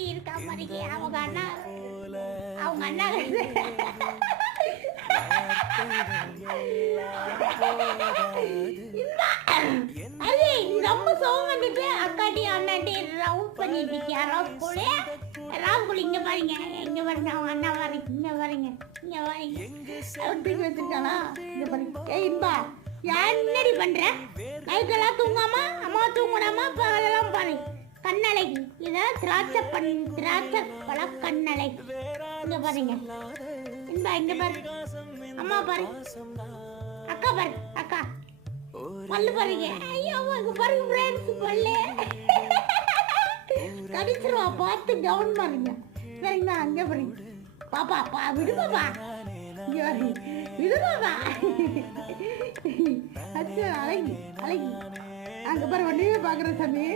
எப்படி இருக்கா? பாருங்க அவங்க அண்ணா அவங்க அண்ணா அது ரொம்ப சோகம் வந்துட்டு அக்காட்டி அண்ணாட்டி லவ் பண்ணிட்டு இருக்கியா லவ் கூட இங்க பாருங்க இங்க பாருங்க அவங்க அண்ணா பாருங்க இங்க பாருங்க இங்க பாருங்க. இங்க பாருங்க. ஏய் இன்பா என்னடி பண்ற? நைட்டெல்லாம் தூங்காம அம்மா தூங்குறாமா அப்ப அதெல்லாம் கண்ணலை இதான் திராட்சை பண் திராட்சை பழ கண்ணலை இங்க பாருங்க. இன்பா இங்க பாரு. அம்மா பாரு. அக்கா பாரு அக்கா. பல்லு பாருங்க. ஐயோ இங்க பாருங்க ஃப்ரெண்ட்ஸ் பல்லு. கடிச்சிருவா பார்த்து டவுன் பாருங்க. சரிங்களா அங்க பாருங்க பாப்பா பா விடு பாப்பா. விடு பாப்பா. அச்சு அழகி அழகி. அங்க பாரு ஒன்றுமே பார்க்குறேன் சாமி.